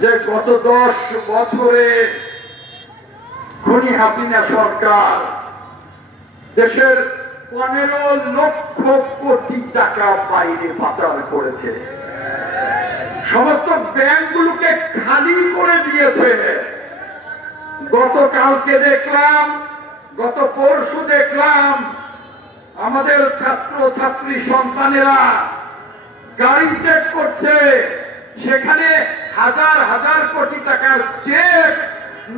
যে গত 10 বছরে খুনি হাসিনা সরকার দেশের 15 লক্ষ কোটি টাকা বাইরে পাচার করেছে, সমস্ত ব্যাংকগুলোকে খালি করে দিয়েছে। গতকালকে দেখলাম, গত পরশু দেখলাম আমাদের ছাত্র ছাত্রী সন্তানেরা গাড়ি চেক করছে, সেখানে হাজার হাজার কোটি টাকার চেক,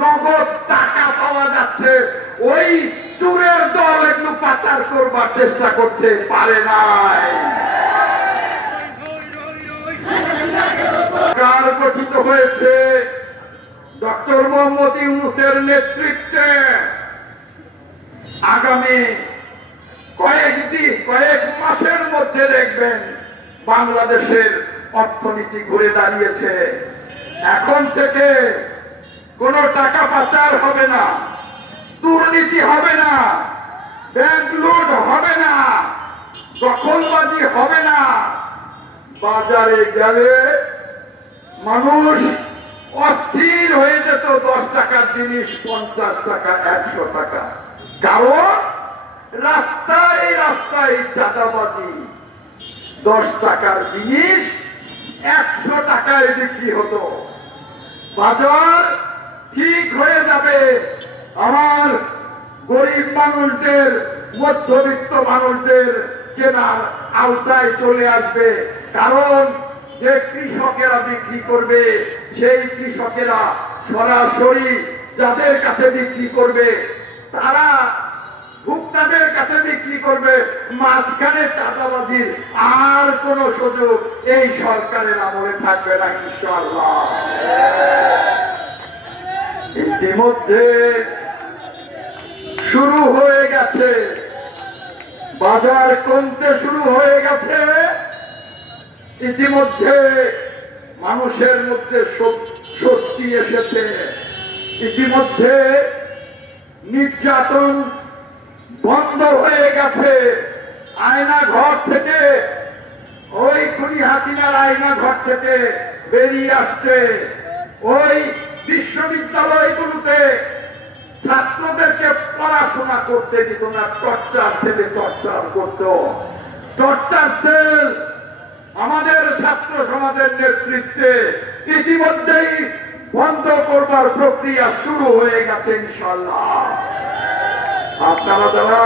নগদ টাকা পাওয়া যাচ্ছে। ওই চোরের দল এগুলো পাচার করবার চেষ্টা করছে, পারে নাই। সরকার গঠিত হয়েছে ডক্টর মোহাম্মদ ইউনূসের নেতৃত্বে। আগামী কয়েক মাসের মধ্যে দেখবেন বাংলাদেশের অর্থনীতি ঘুরে দাঁড়িয়েছে। এখন থেকে কোনো টাকা পাচার হবে না, দুর্নীতি হবে না, ব্যাংক লুট হবে না, দখলবাজি হবে না। বাজারে গেলে মানুষ অস্থির হয়ে যেত, 10 টাকার জিনিস 50 টাকা, 100 টাকা। কারণ রাস্তায় রাস্তায় চাঁদাবাজি, 10 টাকার জিনিস 100 টাকায় বিক্রি হতো। বাজার ঠিক হয়ে যাবে, আমার গরিব মানুষদের, মধ্যবিত্ত মানুষদের কেনার আওতায় চলে আসবে। কারণ যে কৃষকেরা বিক্রি করবে, সেই কৃষকেরা সরাসরি যাদের কাছে বিক্রি করবে তারা ভোক্তাদের কাছে বিক্রি করবে। মাঝখানে চাঁদাবাজির আর কোন সুযোগ এই সরকারের আমলে থাকবে না ইনশাআল্লাহ। ইতিমধ্যে শুরু হয়ে গেছে, বাজার কমতে শুরু হয়ে গেছে। ইতিমধ্যে মানুষের মধ্যে স্বস্তি এসেছে। ইতিমধ্যে নির্যাতন বন্ধ হয়ে গেছে। আয়না ঘর থেকে, ওই খুনি হাসিনার আয়না ঘর থেকে বেরিয়ে আসছে। ওই বিশ্ববিদ্যালয়গুলোতে ছাত্রদেরকে পড়াশোনা করতে দিত না, টর্চার থেকে টর্চার করত। টর্চার সেল আমাদের ছাত্র সমাজের নেতৃত্বে ইতিমধ্যেই বন্ধ করবার প্রক্রিয়া শুরু হয়ে গেছে ইনশাআল্লাহ। আপনারা যারা